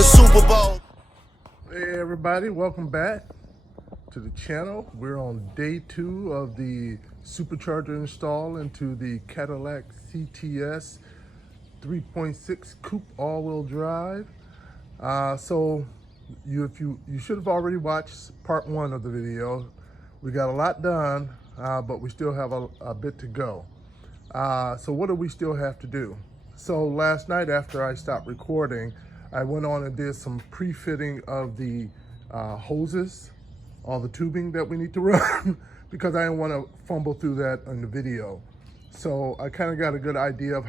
the Super Bowl. Hey everybody, welcome back to the channel. We're on day 2 of the Supercharger install into the Cadillac CTS 3.6 Coupe all-wheel drive. So you should have already watched part 1 of the video. We got a lot done, but we still have a bit to go. So what do we still have to do? So last night after I stopped recording, I went on and did some pre-fitting of the hoses, all the tubing that we need to run, because I didn't want to fumble through that in the video. So I kind of got a good idea of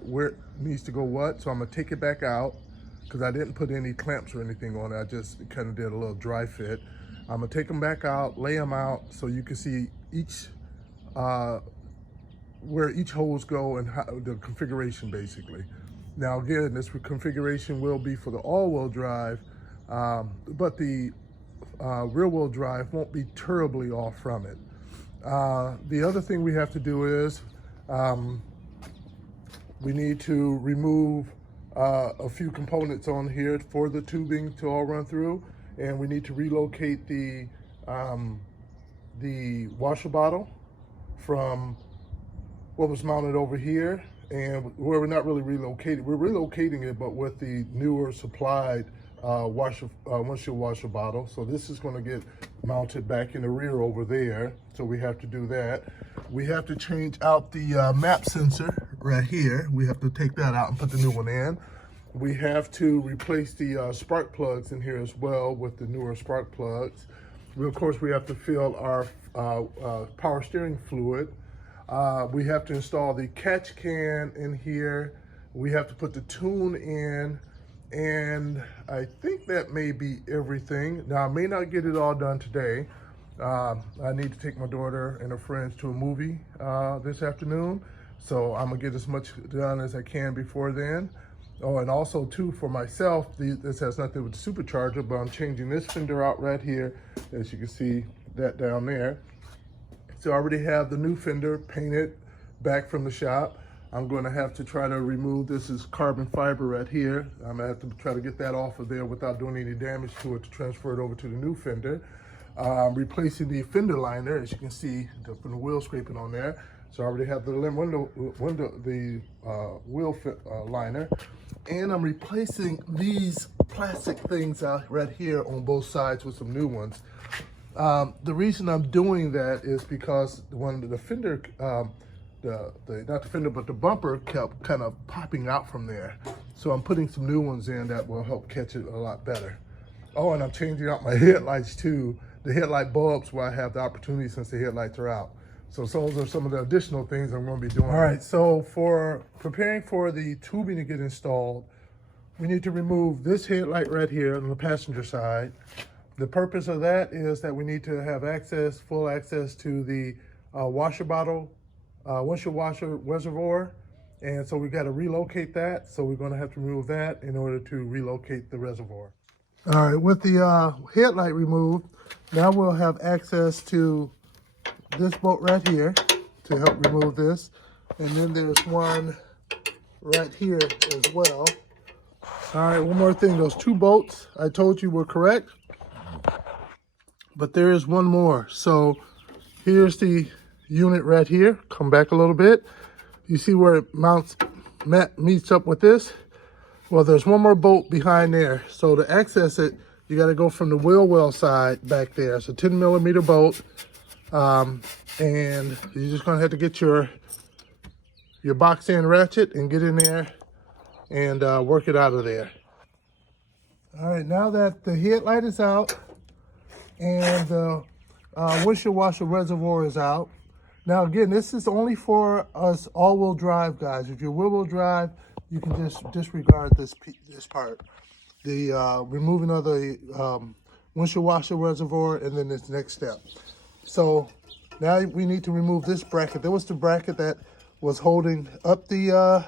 where it needs to go what. So I'm gonna take it back out because I didn't put any clamps or anything on it. I just kind of did a little dry fit. I'm gonna take them back out, lay them out so you can see each where each hose go and how the configuration basically. Now again, this configuration will be for the all-wheel drive, but the rear-wheel drive won't be terribly off from it. The other thing we have to do is we need to remove a few components on here for the tubing to all run through, and we need to relocate the washer bottle from what was mounted over here, and we're not really relocating. We're relocating it, but with the newer supplied windshield washer bottle. So this is going to get mounted back in the rear over there. So we have to do that. We have to change out the map sensor right here. We have to take that out and put the new one in. We have to replace the spark plugs in here as well with the newer spark plugs. Of course, we have to fill our power steering fluid. We have to install the catch can in here. We have to put the tune in, and I think that may be everything. Now, I may not get it all done today. I need to take my daughter and her friends to a movie this afternoon, so I'm gonna get as much done as I can before then. Oh, and also too, for myself, this has nothing to do with the Supercharger, but I'm changing this fender out right here, as you can see that down there. So I already have the new fender painted back from the shop. I'm going to have to try to remove, this is carbon fiber right here. I'm gonna have to try to get that off of there without doing any damage to it to transfer it over to the new fender. Replacing the fender liner, as you can see from the wheel scraping on there. So I already have the wheel liner. And I'm replacing these plastic things out right here on both sides with some new ones. The reason I'm doing that is because when the fender, not the fender, but the bumper kept kind of popping out from there. So I'm putting some new ones in that will help catch it a lot better. Oh, and I'm changing out my headlights too. The headlight bulbs where I have the opportunity since the headlights are out. So those are some of the additional things I'm going to be doing. All right, so for preparing for the tubing to get installed, we need to remove this headlight right here on the passenger side. The purpose of that is that we need to have full access to the washer bottle, windshield washer reservoir. And so we got to relocate that. So we're going to have to remove that in order to relocate the reservoir. All right, with the headlight removed, now we'll have access to this bolt right here to help remove this. And then there's one right here as well. All right, one more thing, those 2 bolts I told you were correct. But there is one more. So here's the unit right here. Come back a little bit. You see where it meets up with this? Well, there's one more bolt behind there. So to access it, you got to go from the wheel well side back there. It's a 10mm bolt. And you're just going to have to get your box end ratchet and get in there and work it out of there. All right, now that the headlight is out, and the windshield washer reservoir is out. Now again, this is only for us all-wheel drive guys. If you're wheel-wheel drive, you can just disregard this part. The removing of the windshield washer reservoir, and then this next step. So now we need to remove this bracket. There was the bracket that was holding up the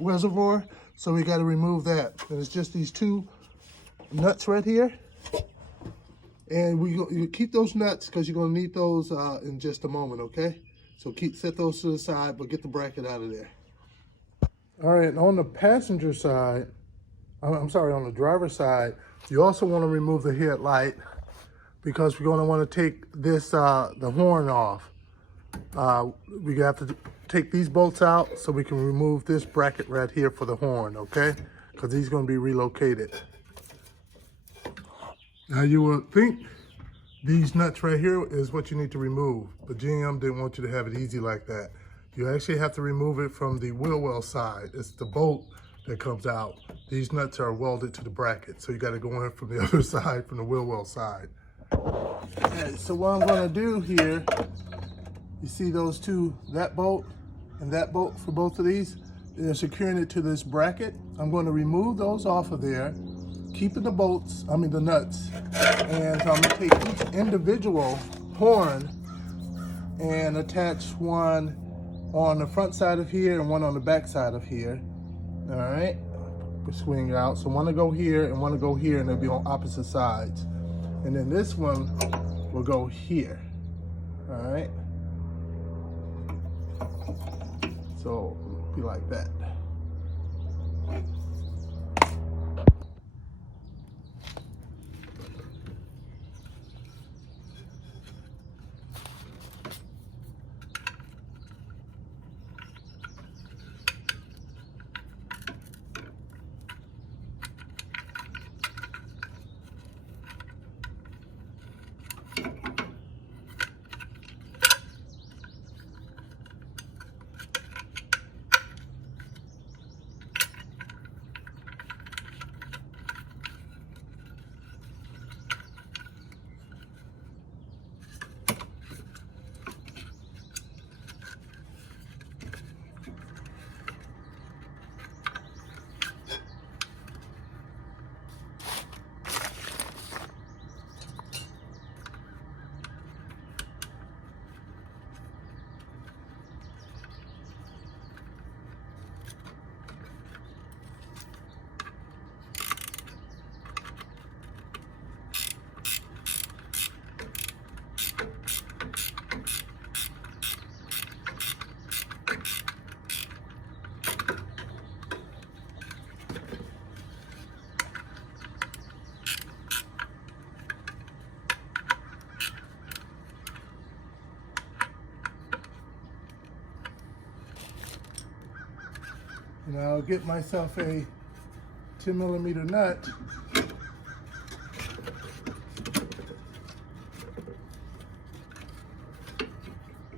reservoir, so we got to remove that. And it's just these 2 nuts right here. And you keep those nuts because you're going to need those in just a moment, okay? So set those to the side, but get the bracket out of there. All right, and on the passenger side, I'm sorry, on the driver's side, you also want to remove the headlight because we're going to want to take this, the horn off. We have to take these bolts out so we can remove this bracket right here for the horn, okay? Because these are going to be relocated. Now you would think these nuts right here is what you need to remove, but GM didn't want you to have it easy like that. You actually have to remove it from the wheel well side. It's the bolt that comes out. These nuts are welded to the bracket, so you got to go in from the other side, from the wheel well side. Okay, so what I'm going to do here, you see those two, that bolt and that bolt for both of these, they're securing it to this bracket. I'm going to remove those off of there, keeping the bolts, the nuts, and I'm going to take each individual horn and attach one on the front side of here and one on the back side of here. All right, we're swinging it out. So one to go here and one to go here, and they'll be on opposite sides. And then this one will go here. All right. So it'll be like that. And I'll get myself a 10mm nut.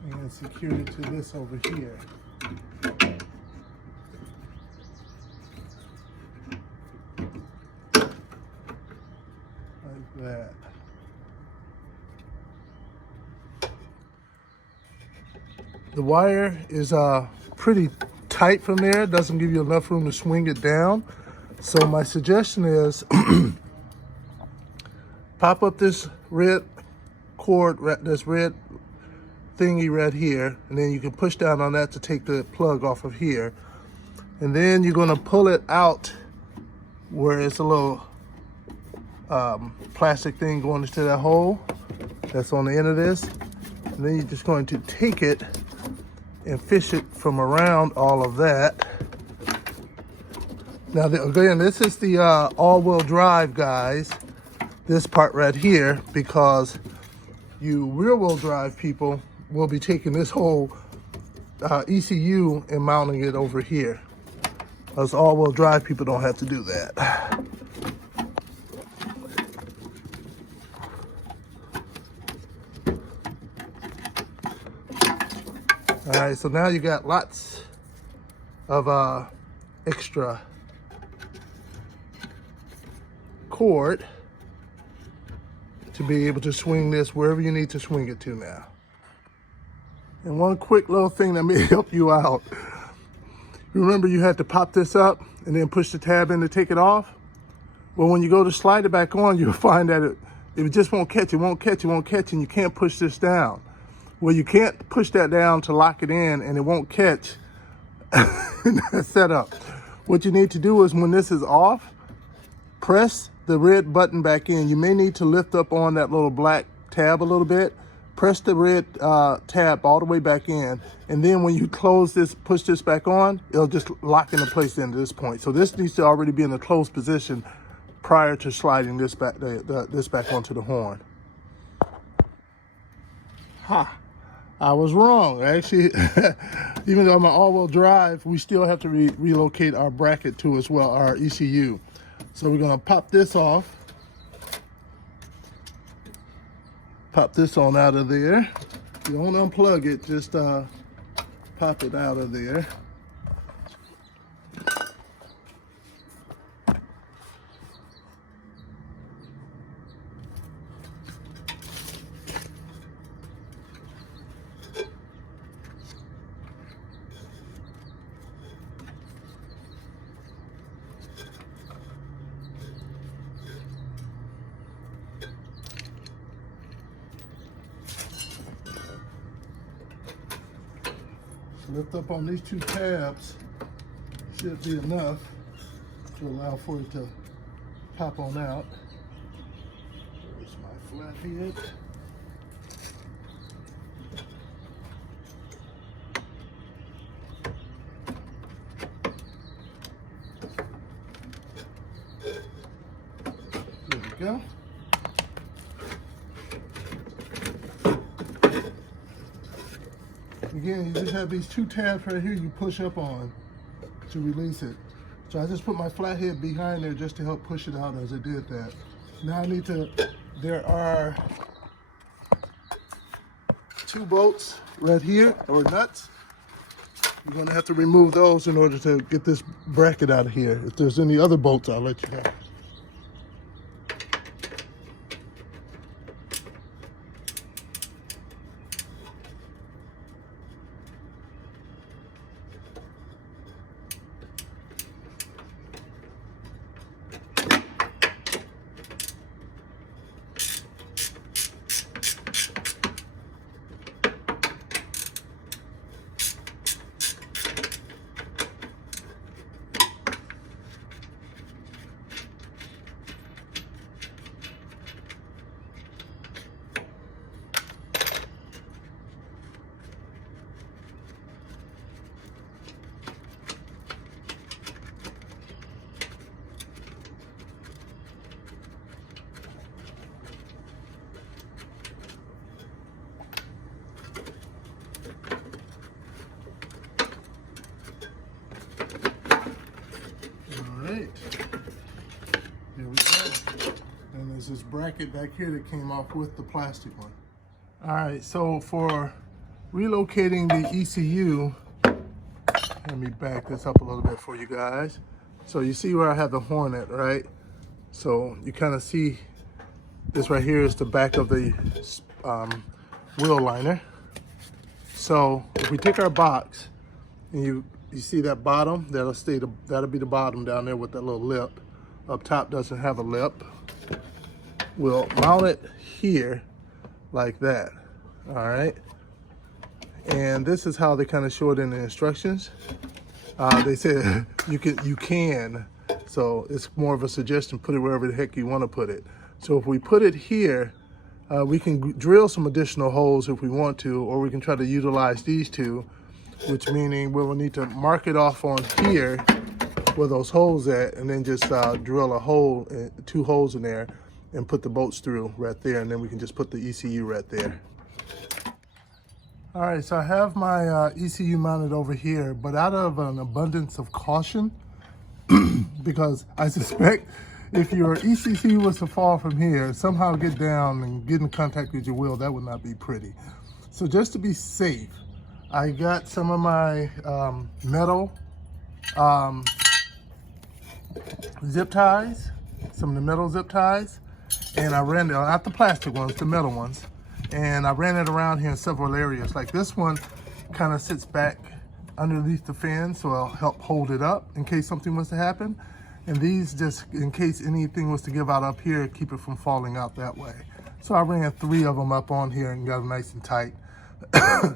And secure it to this over here. Like that. The wire is pretty tight from there. It doesn't give you enough room to swing it down. So my suggestion is pop up this red cord, this red thingy right here, and then you can push down on that to take the plug off of here. And then you're going to pull it out where it's a little plastic thing going into that hole that's on the end of this. And then you're just going to take it and fish it from around all of that. Now, again, this is the all-wheel drive, guys. This part right here, because you rear-wheel drive people will be taking this whole ECU and mounting it over here. Us all-wheel drive people don't have to do that. All right, so now you got lots of extra cord to be able to swing this wherever you need to swing it to now. And one quick little thing that may help you out. Remember you had to pop this up and then push the tab in to take it off? Well, when you go to slide it back on, you'll find that it just won't catch, and you can't push this down. Well, you can't push that down to lock it in, and it won't catch in that setup. What you need to do is when this is off, press the red button back in. You may need to lift up on that little black tab a little bit, press the red tab all the way back in, and then when you close this, push this back on, it'll just lock into place into this point. So this needs to already be in a closed position prior to sliding this back, this back onto the horn. Ha! I was wrong. Actually, even though I'm an all-wheel drive, we still have to relocate our bracket too as well, our ECU. So we're gonna pop this off. Pop this on out of there. You don't unplug it, just pop it out of there. Lift up on these two tabs, should be enough to allow for it to pop on out. There's my flat head. There we go. Again, you just have these two tabs right here you push up on to release it. So I just put my flathead behind there just to help push it out as I did that. Now I need to, there are 2 bolts right here, or nuts. You're gonna have to remove those in order to get this bracket out of here. If there's any other bolts, I'll let you know. There we go. And there's this bracket back here that came off with the plastic one. All right, so for relocating the ECU, let me back this up a little bit for you guys. So you see where I have the horn at, right? So you kind of see this right here is the back of the wheel liner. So if we take our box and you see that bottom, that'll be the bottom down there with that little lip. Up top doesn't have a lip. We'll mount it here like that, all right? And this is how they kind of show it in the instructions. They said you can, so it's more of a suggestion, put it wherever the heck you want to put it. So if we put it here, we can drill some additional holes if we want to, or we can try to utilize these two, which meaning we will need to mark it off on here where those holes at, and then just drill a hole, 2 holes in there, and put the bolts through right there, and then we can just put the ECU right there. All right, so I have my ECU mounted over here, but out of an abundance of caution, because I suspect if your ECU was to fall from here, somehow get down and get in contact with your wheel, that would not be pretty. So just to be safe, I got some of my metal zip ties, some of the metal zip ties, and I ran it, not the plastic ones, the metal ones, and I ran it around here in several areas. Like this one kind of sits back underneath the fan, so it'll help hold it up in case something was to happen. And these just, in case anything was to give out up here, keep it from falling out that way. So I ran 3 of them up on here and got them nice and tight.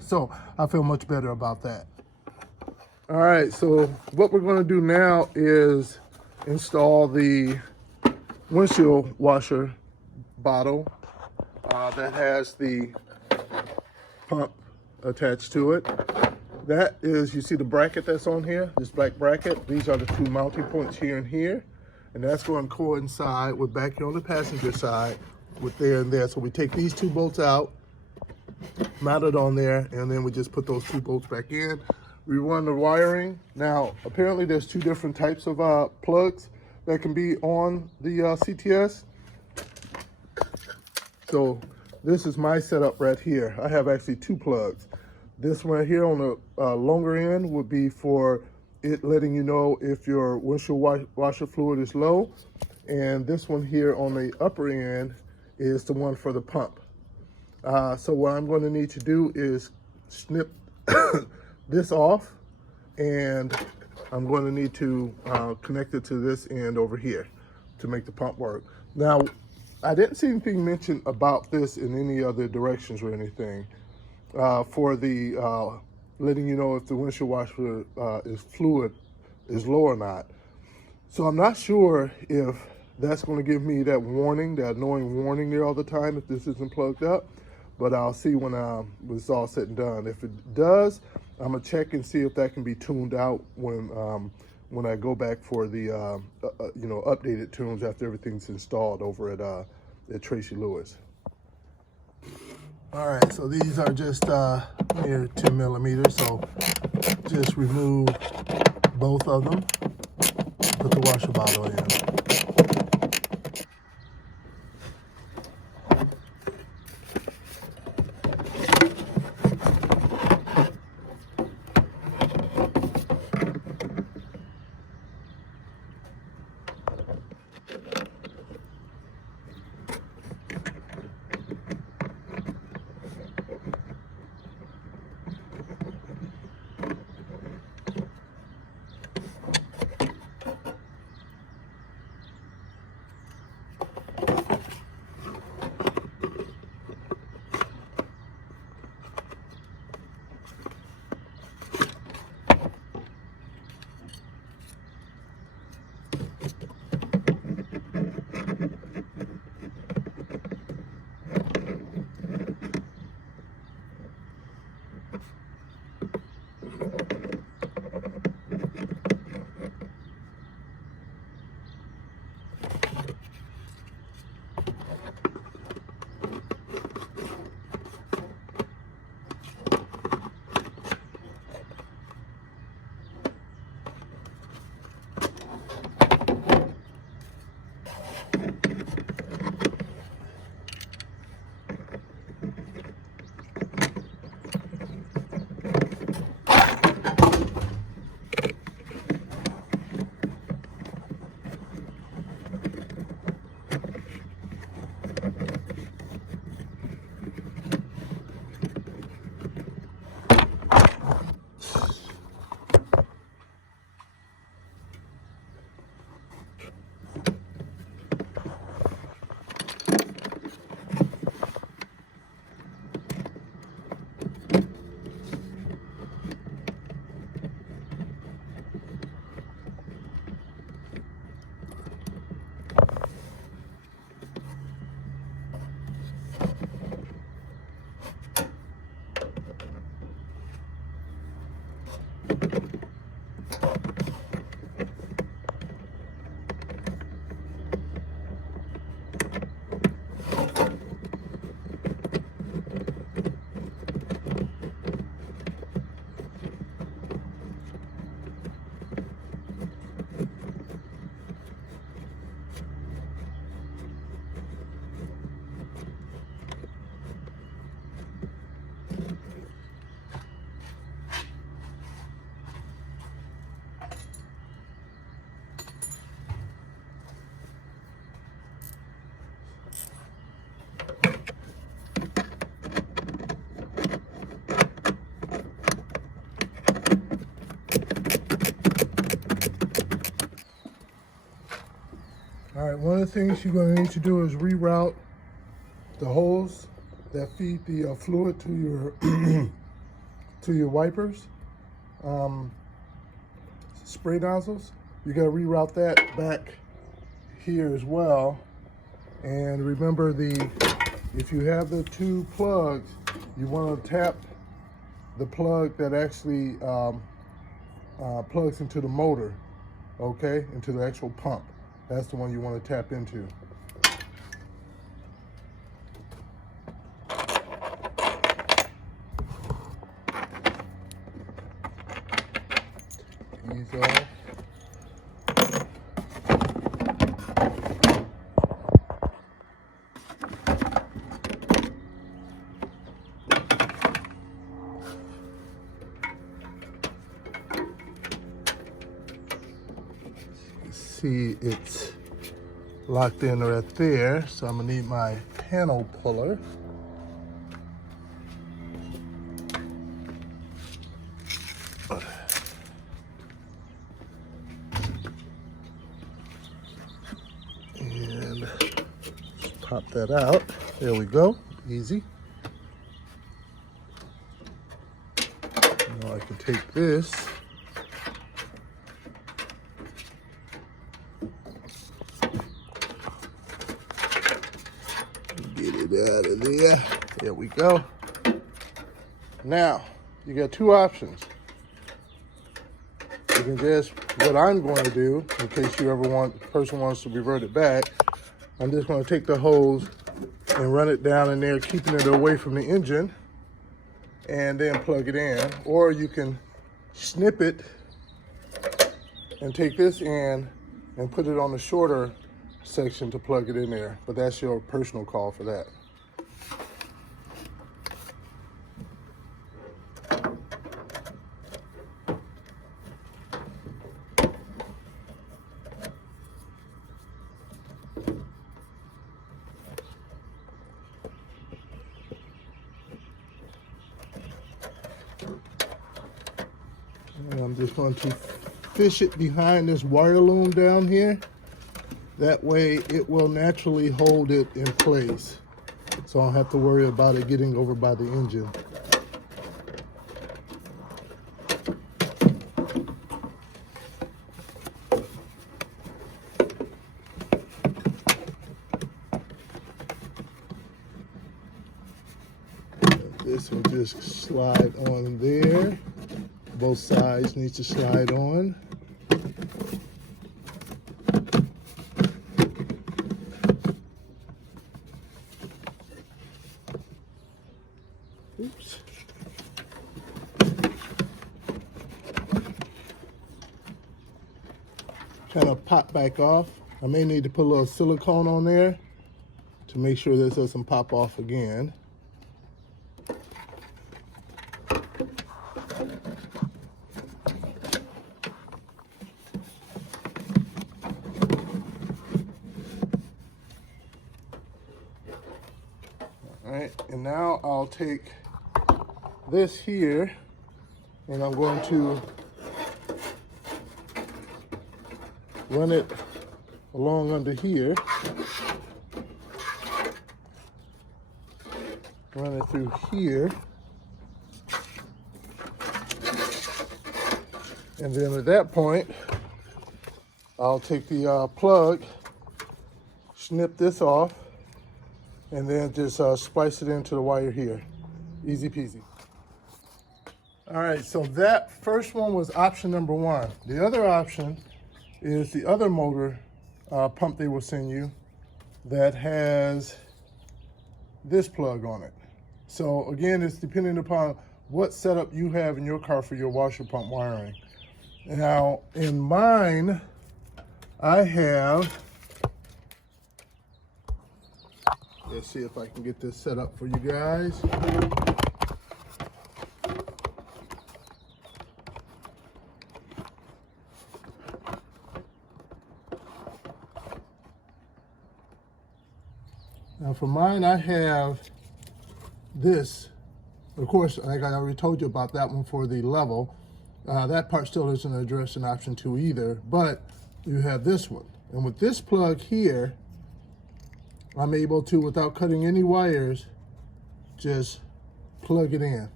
So I feel much better about that. All right, so what we're gonna do now is install the windshield washer bottle that has the pump attached to it. That is, you see the bracket that's on here, this black bracket? These are the two mounting points here and here. And that's going to coincide with back here on the passenger side with there and there. So we take these two bolts out, mount it on there, and then we just put those two bolts back in. We run the wiring. Now, apparently there's two different types of plugs that can be on the CTS. So this is my setup right here. I have actually two plugs. This one here on the longer end would be for it letting you know if your windshield washer fluid is low. And this one here on the upper end is the one for the pump. So what I'm going to need to do is snip this off, and I'm going to need to connect it to this end over here to make the pump work. Now, I didn't see anything mentioned about this in any other directions or anything for the letting you know if the windshield washer fluid is low or not. So I'm not sure if that's going to give me that warning, that annoying warning there all the time if this isn't plugged up, but I'll see when it's all said and done. If it does, I'm gonna check and see if that can be tuned out when I go back for the updated tunes after everything's installed over at Tracy Lewis. All right, so these are just near 10 millimeters, so just remove both of them, put the washer bottle in. All right, one of the things you're going to need to do is reroute the hose that feed the fluid to your to your wipers, spray nozzles. You got to reroute that back here as well. And remember, if you have the two plugs, you want to tap the plug that actually plugs into the motor, okay, into the actual pump. That's the one you want to tap into. Ease off. See, it's locked in right there, so I'm gonna need my panel puller. And pop that out. There we go, easy. Now I can take this. Get it out of there. There we go. Now, you got two options. You can just, what I'm going to do, in case you ever want, the person wants to revert it back, I'm just going to take the hose and run it down in there, keeping it away from the engine, and then plug it in. Or you can snip it and take this in and put it on the shorter section to plug it in there, but that's your personal call for that. And I'm just going to fish it behind this wire loom down here. That way it will naturally hold it in place, so I don't have to worry about it getting over by the engine. This will just slide on there. Both sides need to slide on. Oops. Kind of pop back off. I may need to put a little silicone on there to make sure this doesn't pop off again. All right, and now I'll take this here and I'm going to run it along under here. Run it through here. And then at that point, I'll take the plug, snip this off, and then just splice it into the wire here. Easy peasy. All right, so that first one was option number one. The other option is the other motor pump they will send you that has this plug on it. So again, it's depending upon what setup you have in your car for your washer pump wiring. Now, in mine, I have, let's see if I can get this set up for you guys. Now for mine, I have this. Of course, like I already told you about that one for the level. That part still isn't addressed in option 2 either, but you have this one. And with this plug here, I'm able to, without cutting any wires, just plug it in.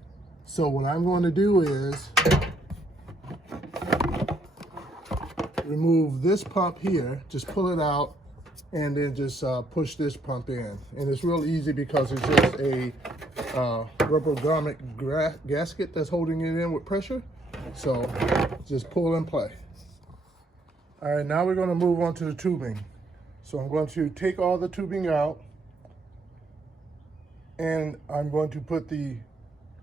So what I'm going to do is remove this pump here, just pull it out, and then just push this pump in. And it's real easy because it's just a rubber garment gasket that's holding it in with pressure. So just pull and play. All right, now we're going to move on to the tubing. So I'm going to take all the tubing out, and I'm going to put the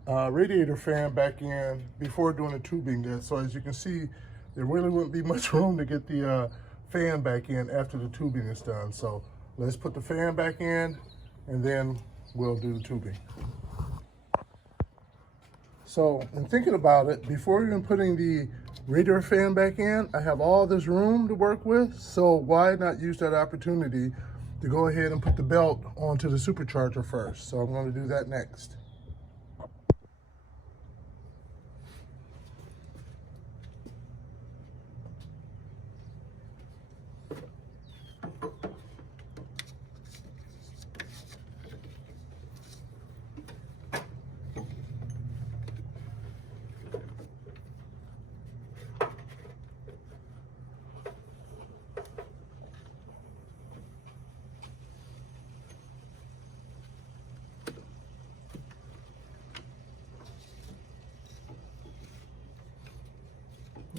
radiator fan back in before doing the tubing. So as you can see, there really wouldn't be much room to get the fan back in after the tubing is done. So let's put the fan back in, and then we'll do the tubing. So in thinking about it, before even putting the radiator fan back in, I have all this room to work with. So why not use that opportunity to go ahead and put the belt onto the supercharger first? So I'm going to do that next.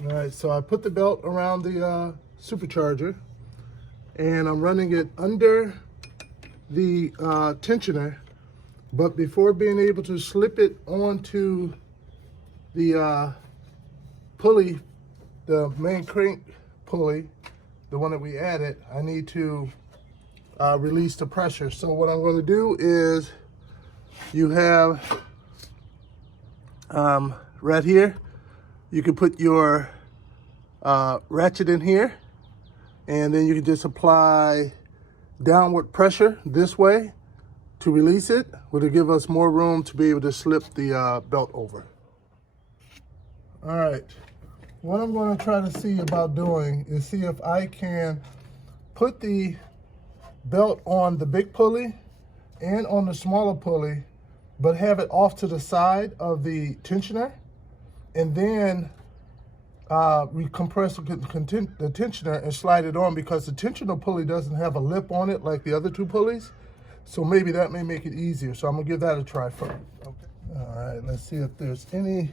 All right, so I put the belt around the supercharger, and I'm running it under the tensioner, but before being able to slip it onto the pulley, the main crank pulley, the one that we added, I need to release the pressure. So what I'm going to do is, you have right here, you can put your ratchet in here, and then you can just apply downward pressure this way to release it, which will give us more room to be able to slip the belt over. All right, what I'm going to try to see about doing is see if I can put the belt on the big pulley and on the smaller pulley, but have it off to the side of the tensioner, and then recompress the tensioner and slide it on, because the tensioner pulley doesn't have a lip on it like the other two pulleys. So maybe that may make it easier. So I'm gonna give that a try first. Okay. All right, let's see if there's any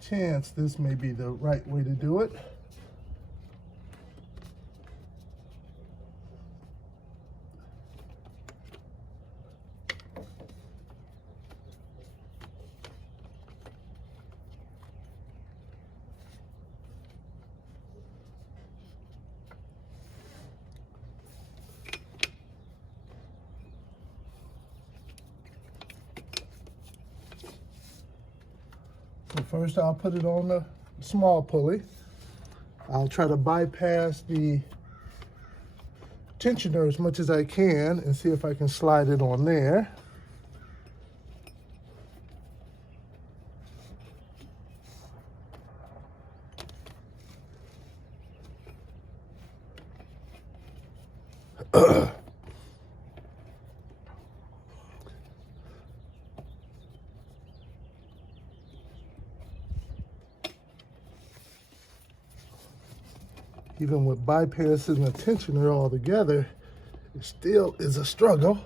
chance this may be the right way to do it. So first I'll put it on the small pulley. I'll try to bypass the tensioner as much as I can and see if I can slide it on there. Even with bypassing the tensioner altogether, it still is a struggle.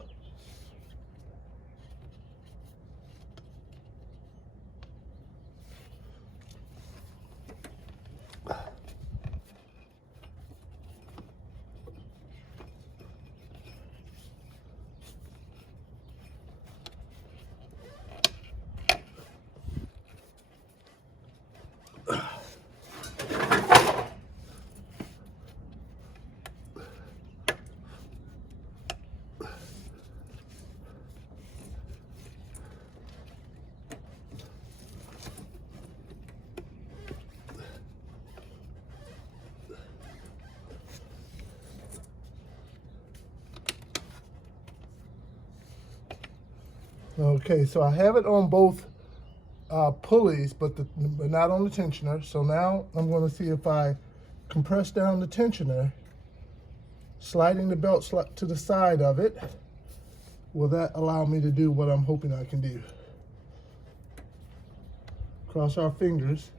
Okay, so I have it on both pulleys, but not on the tensioner. So now I'm going to see if I compress down the tensioner, sliding the belt to the side of it. Will that allow me to do what I'm hoping I can do? Cross our fingers.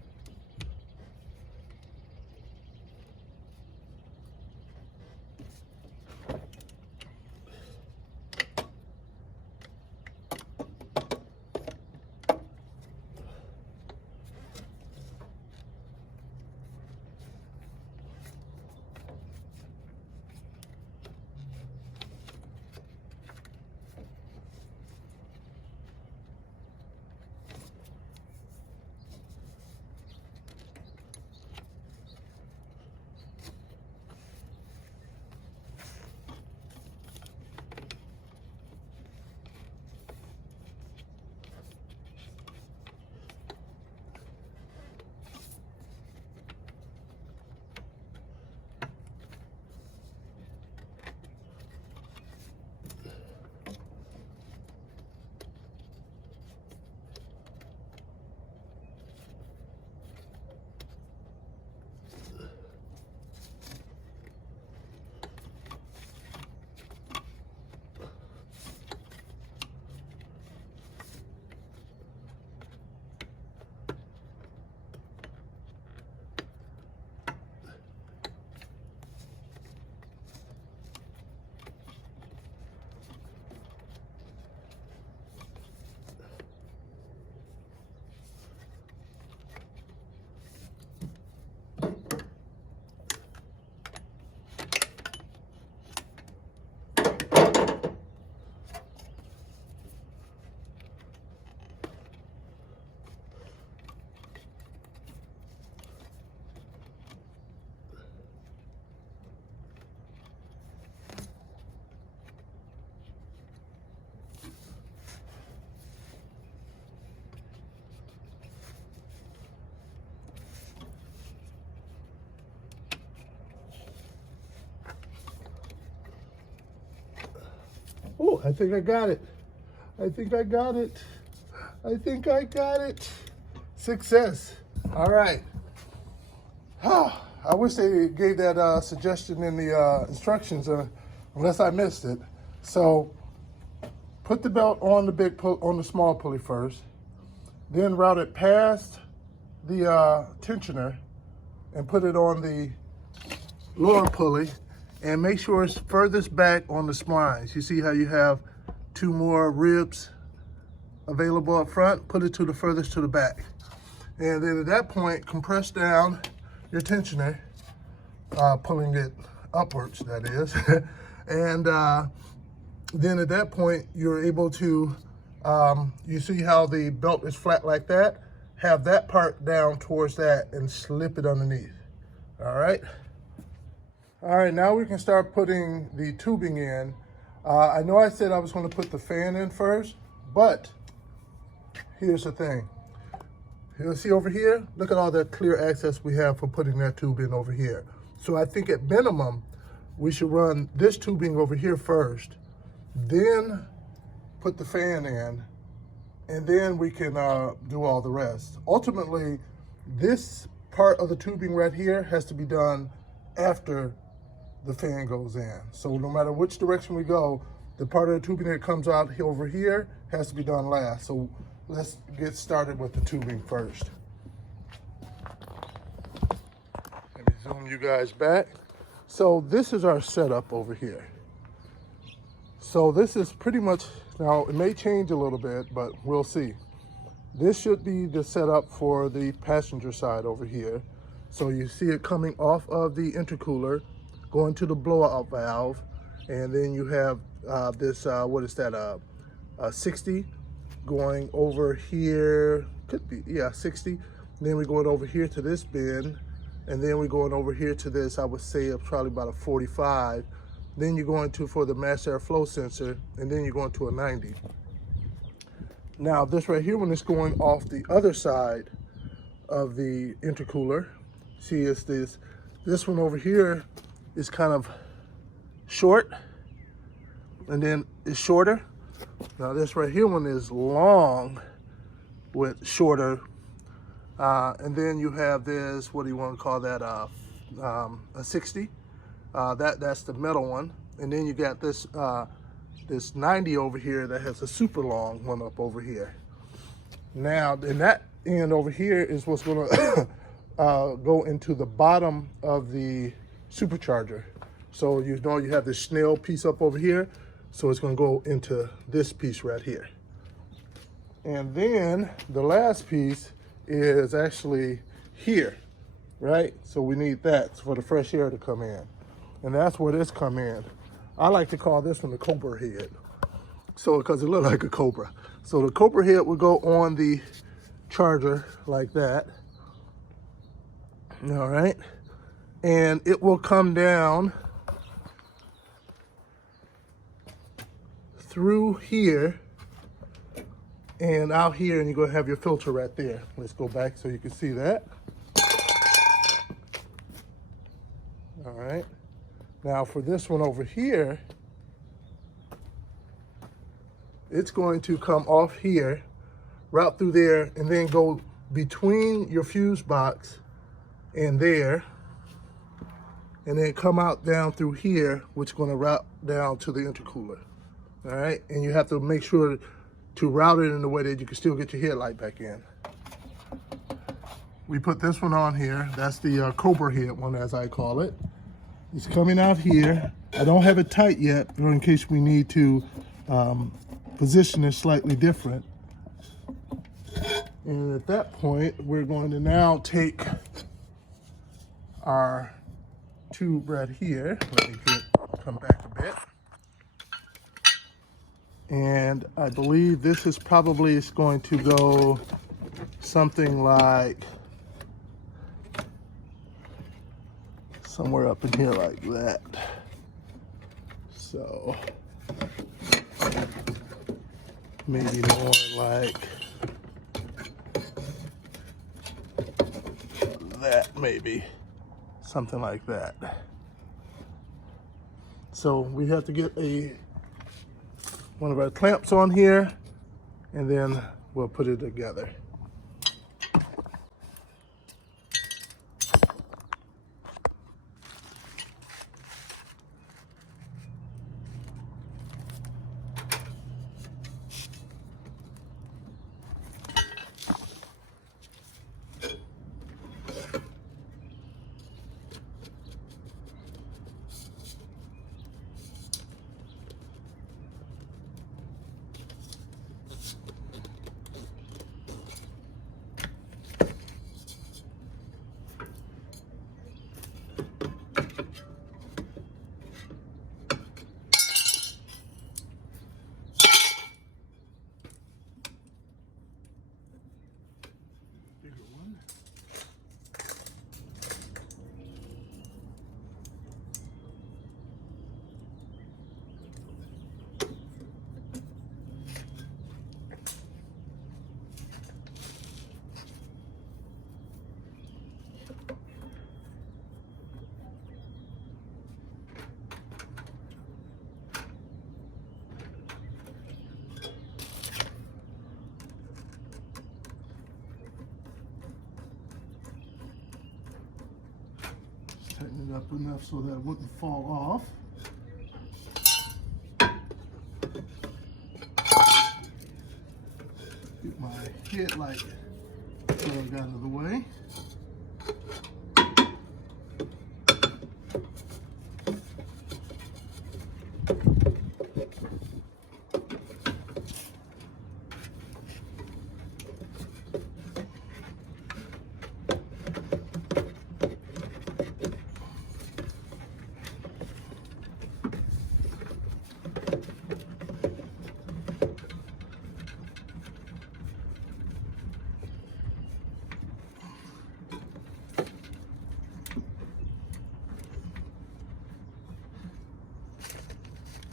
Oh, I think I got it. I think I got it. I think I got it. Success. All right. I wish they gave that suggestion in the instructions, unless I missed it. So, put the belt on the small pulley first, then route it past the tensioner and put it on the lower pulley, and make sure it's furthest back on the splines. You see how you have 2 more ribs available up front? Put it to the furthest to the back. And then at that point, compress down your tensioner, pulling it upwards, that is. And then at that point, you're able to, you see how the belt is flat like that? Have that part down towards that and slip it underneath. All right? All right, now we can start putting the tubing in. I know I said I was going to put the fan in first, but here's the thing. You'll see over here, look at all that clear access we have for putting that tube in over here. So I think at minimum, we should run this tubing over here first, then put the fan in, and then we can do all the rest. Ultimately, this part of the tubing right here has to be done after the fan goes in. So no matter which direction we go, the part of the tubing that comes out over here has to be done last. So let's get started with the tubing first. Let me zoom you guys back. So this is our setup over here. So this is pretty much, now it may change a little bit, but we'll see. This should be the setup for the passenger side over here. So you see it coming off of the intercooler, going to the blowout valve, and then you have this, what is that, 60 going over here, could be, yeah, 60. Then we're going over here to this bin, and then we're going over here to this, I would say probably about a 45. Then you're going to for the mass airflow sensor, and then you're going to a 90. Now this right here, when it's going off the other side of the intercooler, see it's this one over here is kind of short, and then it's shorter. Now this right here one is long with shorter, and then you have this, what do you want to call that, a 60. That's the metal one, and then you got this this 90 over here that has a super long one up over here. Now in that end over here is what's going to go into the bottom of the supercharger. So you know you have this snail piece up over here, so it's going to go into this piece right here. And then the last piece is actually here, right? So we need that for the fresh air to come in. And that's where this come in. I like to call this one the cobra head. So, because it looks like a cobra. So the cobra head will go on the charger like that. All right. And it will come down through here and out here, and you're going to have your filter right there. Let's go back so you can see that. All right. Now for this one over here, it's going to come off here, route through there, and then go between your fuse box and there, and then come out down through here, which is going to route down to the intercooler. All right, and you have to make sure to route it in a way that you can still get your headlight back in. We put this one on here. That's the cobra head one, as I call it. It's coming out here. I don't have it tight yet, in case we need to position it slightly different. And at that point, we're going to now take our tube right here. Let me come back a bit. And I believe this is probably going to go something like somewhere up in here like that. So maybe more like that, maybe something like that. So we have to get a one of our clamps on here, and then we'll put it together. Tighten it up enough so that it wouldn't fall off. Get my headlight plug out of the way.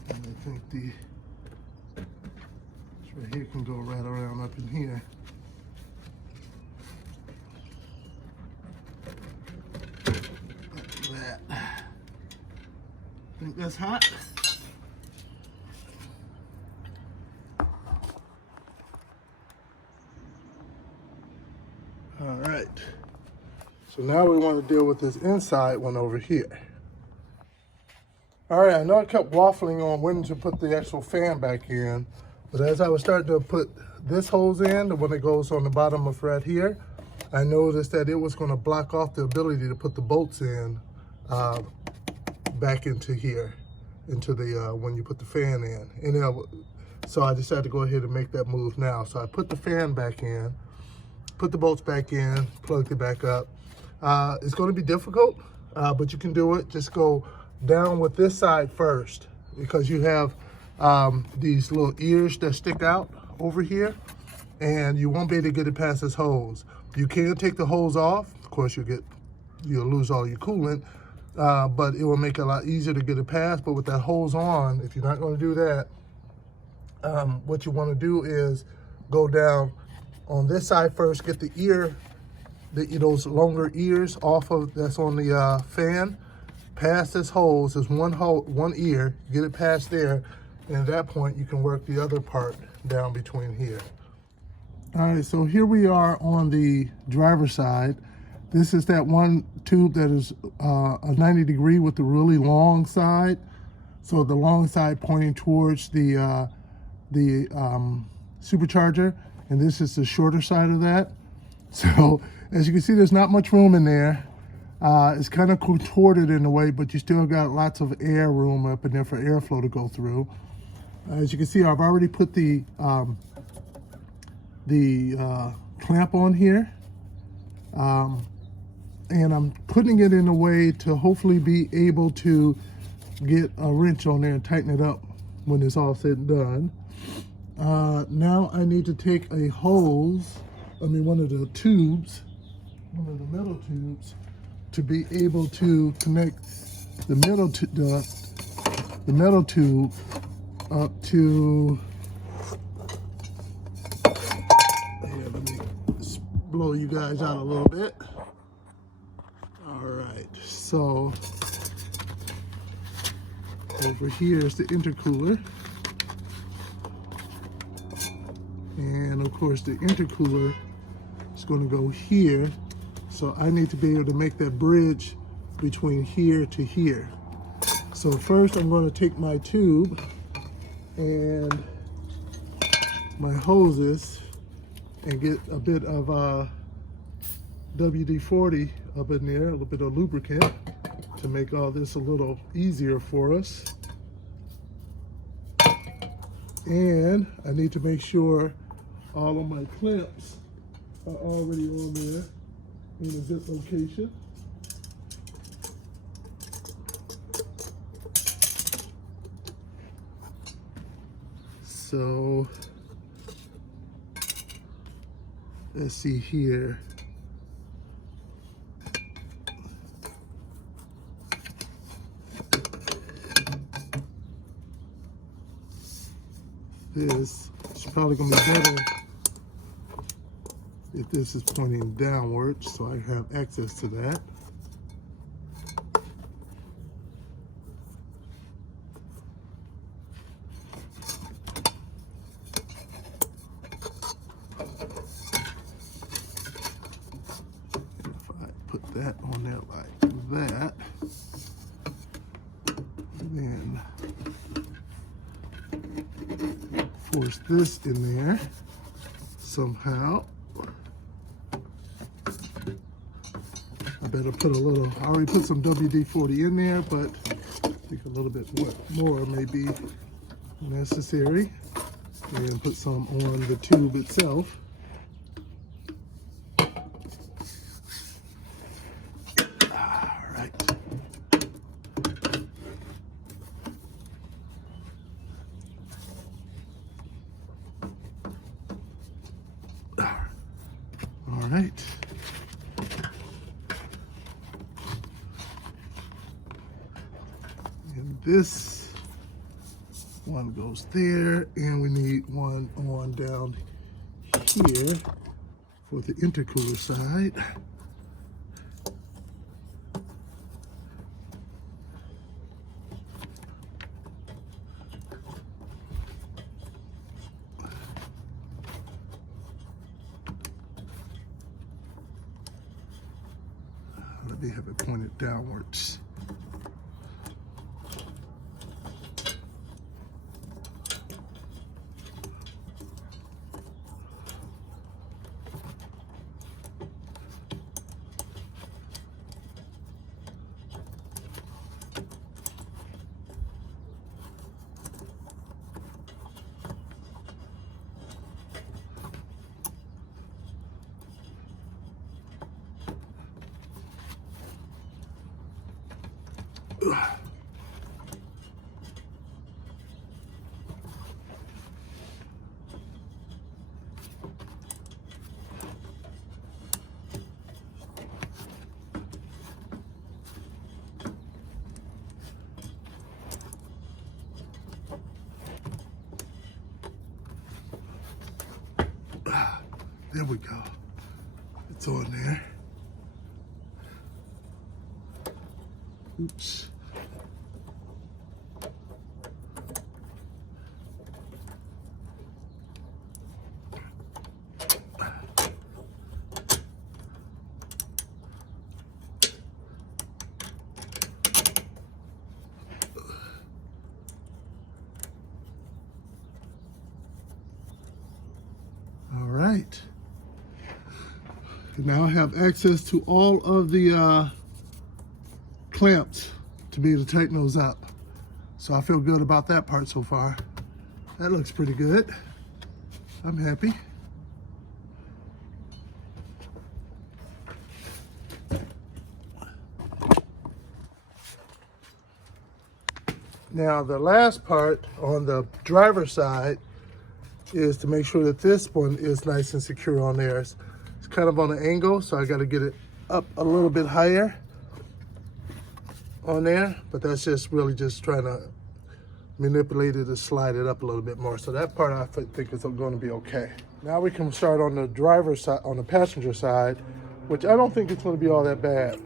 I think this right here can go right around up in here. Like that. Think that's hot? All right. So now we want to deal with this inside one over here. All right, I know I kept waffling on when to put the actual fan back in, but as I was starting to put this hose in, the one that goes on the bottom of right here, I noticed that it was going to block off the ability to put the bolts in back into here, into the when you put the fan in. And so I decided to go ahead and make that move now. So I put the fan back in, put the bolts back in, plugged it back up. It's going to be difficult, but you can do it. Just go down with this side first, because you have these little ears that stick out over here, and you won't be able to get it past this hose. You can take the hose off. Of course, you'll lose all your coolant, but it will make it a lot easier to get it past. But with that hose on, if you're not going to do that, what you want to do is go down on this side first, get the ear, those longer ears off of that's on the fan. Past this hose, there's one ear, get it past there, and at that point you can work the other part down between here. All right, so here we are on the driver's side. This is that one tube that is a 90 degree with the really long side. So the long side pointing towards the supercharger, and this is the shorter side of that. So as you can see, there's not much room in there. It's kind of contorted in a way, but you still got lots of air room up in there for airflow to go through. As you can see, I've already put the clamp on here, and I'm putting it in a way to hopefully be able to get a wrench on there and tighten it up when it's all said and done. Now I need to take a hose, one of the tubes, one of the metal tubes, to be able to connect the metal tube up to, here, let me blow you guys out a little bit. All right, so over here is the intercooler. And of course the intercooler is going to go here. So I need to be able to make that bridge between here to here. So first I'm going to take my tube and my hoses and get a bit of WD-40 up in there, a little bit of lubricant to make all this a little easier for us. And I need to make sure all of my clamps are already on there in a good location. So let's see here. This is probably going to be better if this is pointing downwards, so I have access to that. And if I put that on there like that, then force this in there somehow. I better put a little, I already put some WD-40 in there, but I think a little bit more may be necessary. And put some on the tube itself. All right. All right. And this one goes there, and we need one on down here for the intercooler side. Let me have it pointed downwards. There we go. It's on there. Oops. All right. Now I have access to all of the clamps to be able to tighten those up. So I feel good about that part so far. That looks pretty good. I'm happy. Now the last part on the driver's side is to make sure that this one is nice and secure on there. It's kind of on an angle, so I got to get it up a little bit higher on there, but that's just really just trying to manipulate it to slide it up a little bit more. So that part I think is going to be okay. Now we can start on the driver's side, on the passenger side, which I don't think it's going to be all that bad.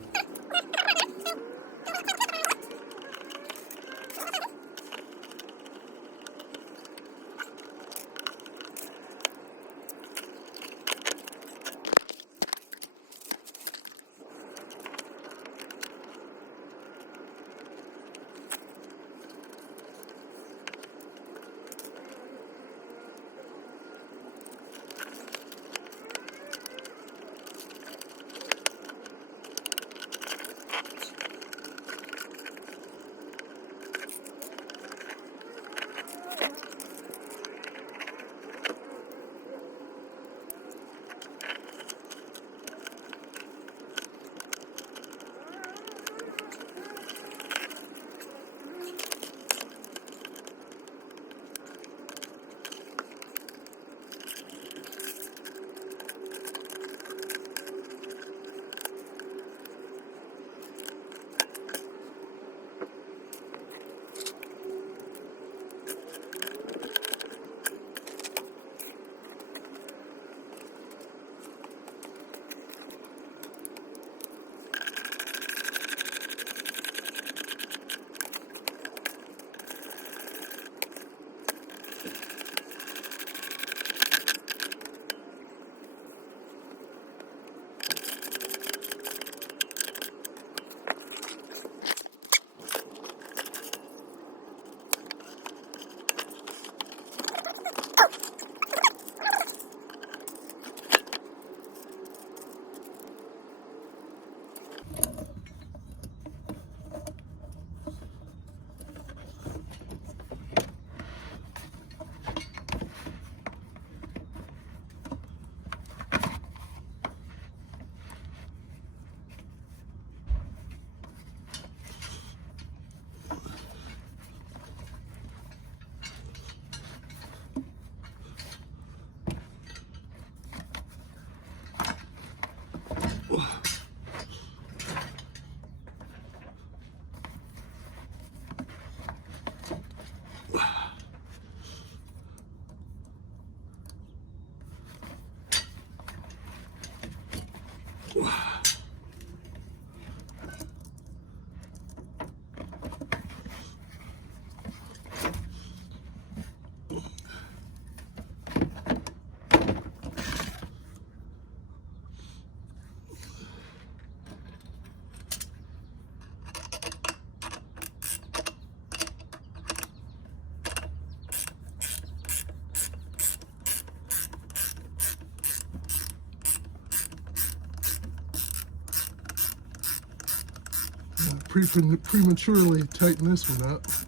Prematurely tighten this one up. So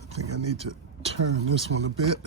I think I need to turn this one a bit.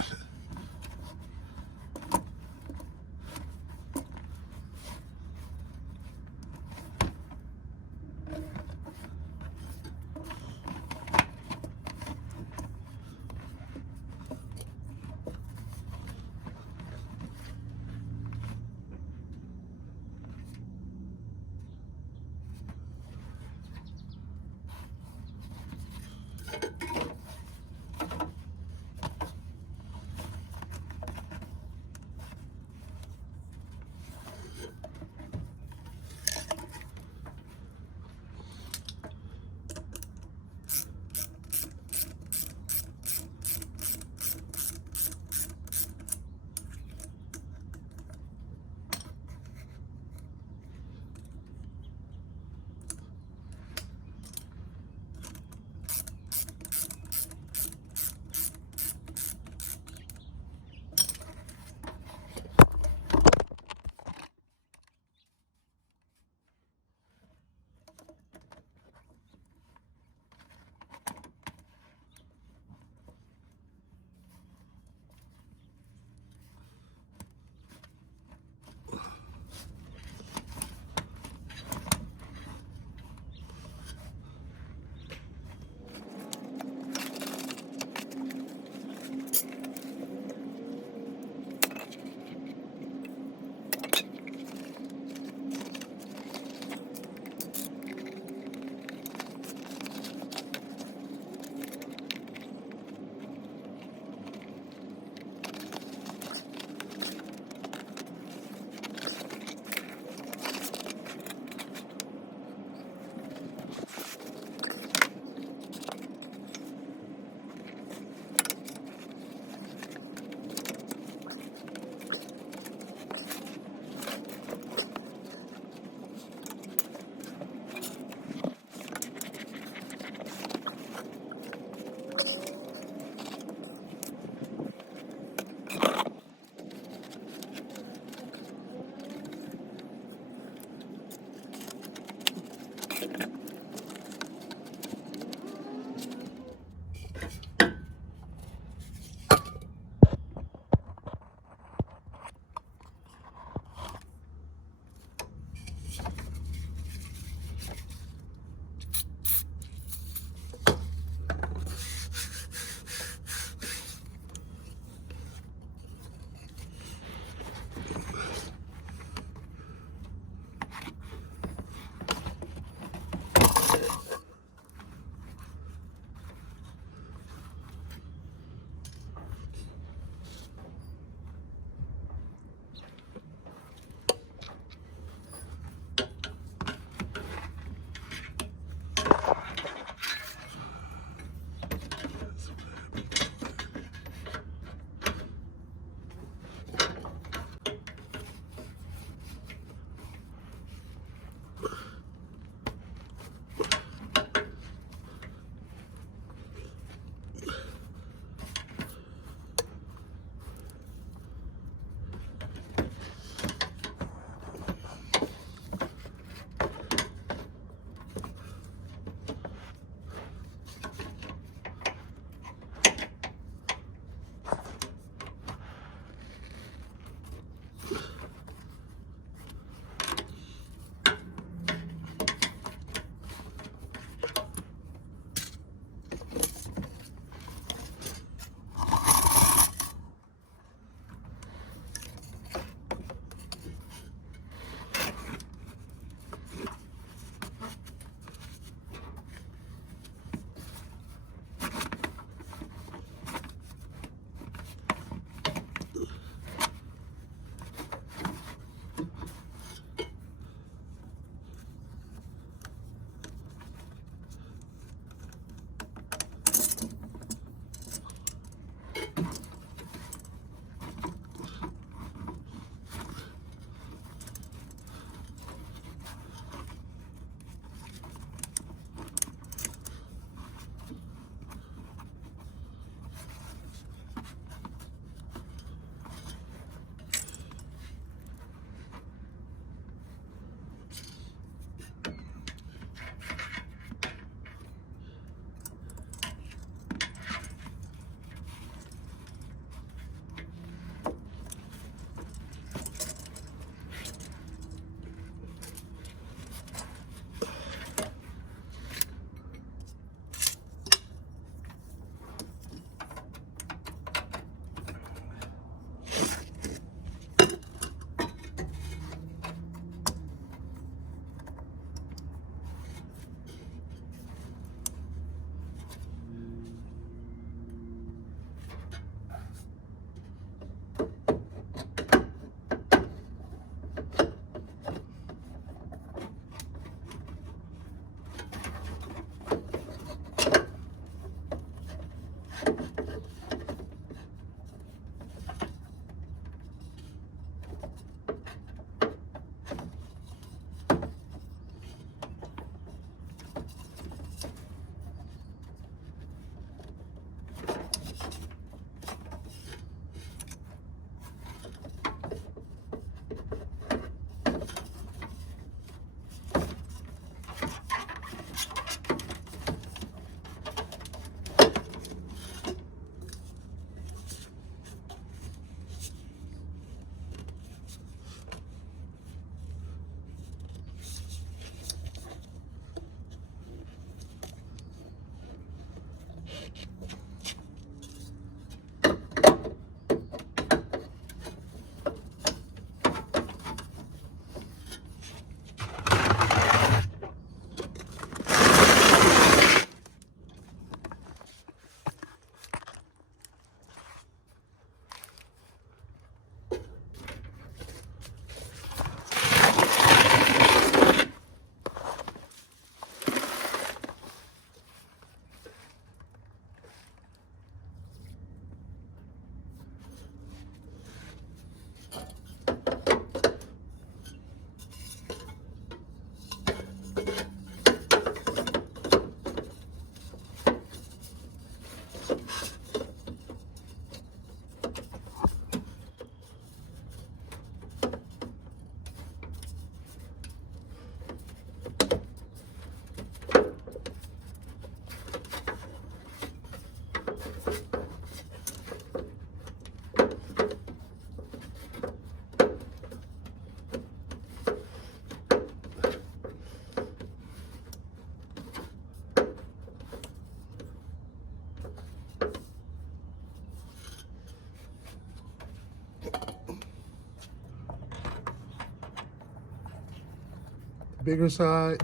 bigger side,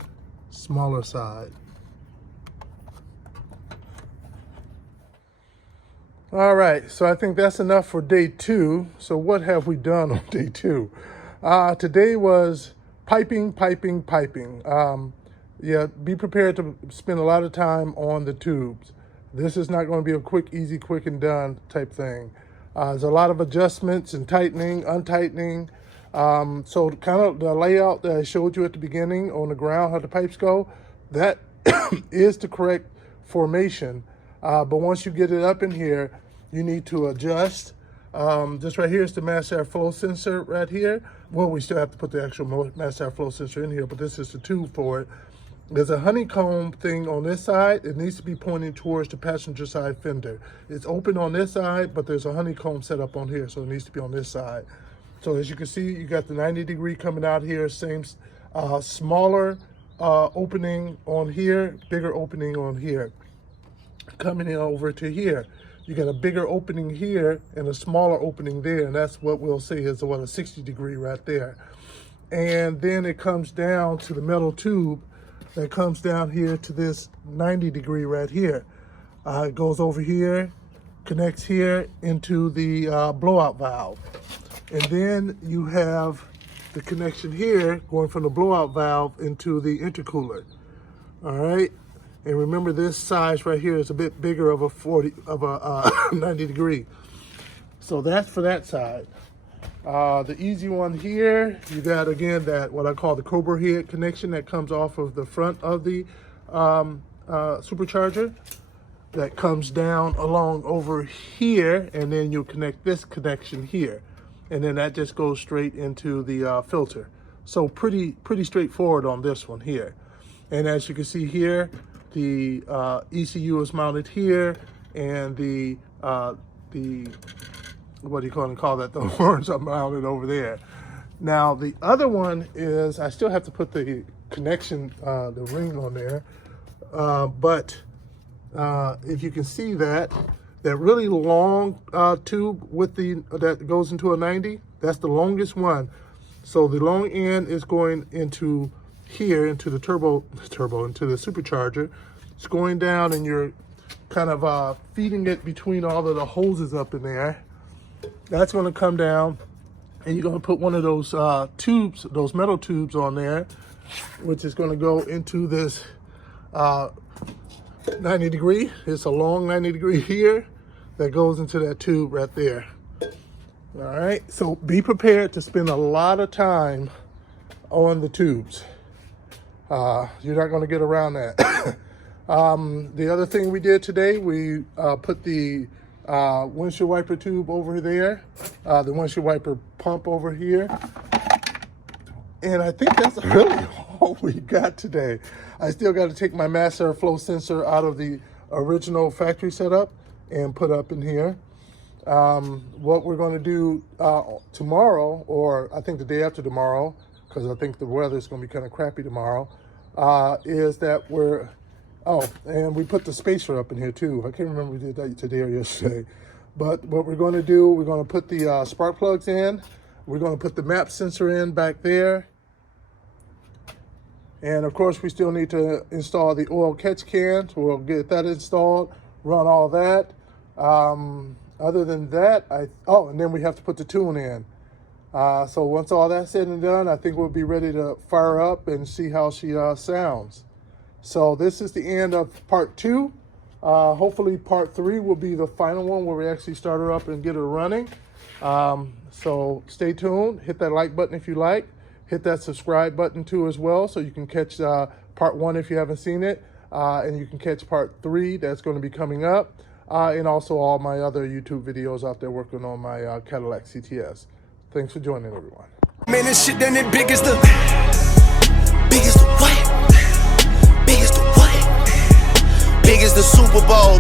smaller side. All right, so I think that's enough for day 2. So what have we done on day 2? Today was piping. Yeah, be prepared to spend a lot of time on the tubes. This is not going to be a quick, easy, quick and done type thing. There's a lot of adjustments and tightening, untightening. So kind of the layout that I showed you at the beginning on the ground, how the pipes go, that is the correct formation. But once you get it up in here, you need to adjust. This right here is the mass air flow sensor right here. Well, we still have to put the actual mass air flow sensor in here, but this is the tube for it. There's a honeycomb thing on this side. It needs to be pointing towards the passenger side fender. It's open on this side, but there's a honeycomb set up on here, so it needs to be on this side. So as you can see, you got the 90 degree coming out here, same smaller opening on here, bigger opening on here. Coming in over to here, you got a bigger opening here and a smaller opening there, and that's what we'll say is a 60 degree right there. And then it comes down to the metal tube that comes down here to this 90 degree right here. It goes over here, connects here into the blowout valve. And then you have the connection here going from the blowout valve into the intercooler. All right. And remember, this size right here is a bit bigger of a 90 degree. So that's for that side. The easy one here, you got again that what I call the Cobra head connection that comes off of the front of the supercharger. That comes down along over here, and then you'll connect this connection here. And then that just goes straight into the filter. So pretty straightforward on this one here. And as you can see here, the ECU is mounted here, and the what do you call that? The horns are mounted over there. Now the other one is, I still have to put the connection, the ring on there, but if you can see that really long tube with that goes into a 90, that's the longest one. So the long end is going into here, into the into the supercharger. It's going down, and you're kind of feeding it between all of the hoses up in there. That's going to come down, and you're going to put one of those tubes, those metal tubes on there, which is going to go into this 90 degree. It's a long 90 degree here that goes into that tube right there. All right, so be prepared to spend a lot of time on the tubes. You're not going to get around that. The other thing we did today, we put the windshield wiper tube over there, the windshield wiper pump over here. And I think that's really all we got today. I still got to take my mass airflow sensor out of the original factory setup and put up in here. What we're going to do tomorrow, or I think the day after tomorrow, because I think the weather is going to be kind of crappy tomorrow, is that and we put the spacer up in here too. I can't remember if we did that today or yesterday. But what we're going to do, we're going to put the spark plugs in. We're going to put the map sensor in back there. And of course, we still need to install the oil catch can. So we'll get that installed, run all that. Other than that, and then we have to put the tune in. So once all that's said and done, I think we'll be ready to fire up and see how she sounds. So this is the end of part 2. Hopefully part 3 will be the final one where we actually start her up and get her running. So stay tuned. Hit that like button if you like. Hit that subscribe button too as well, so you can catch part 1 if you haven't seen it. And you can catch part 3 that's going to be coming up. And also all my other YouTube videos out there working on my Cadillac CTS. Thanks for joining, everyone. Man, this shit done it big as the what? Big as the what? Big as the Super Bowl.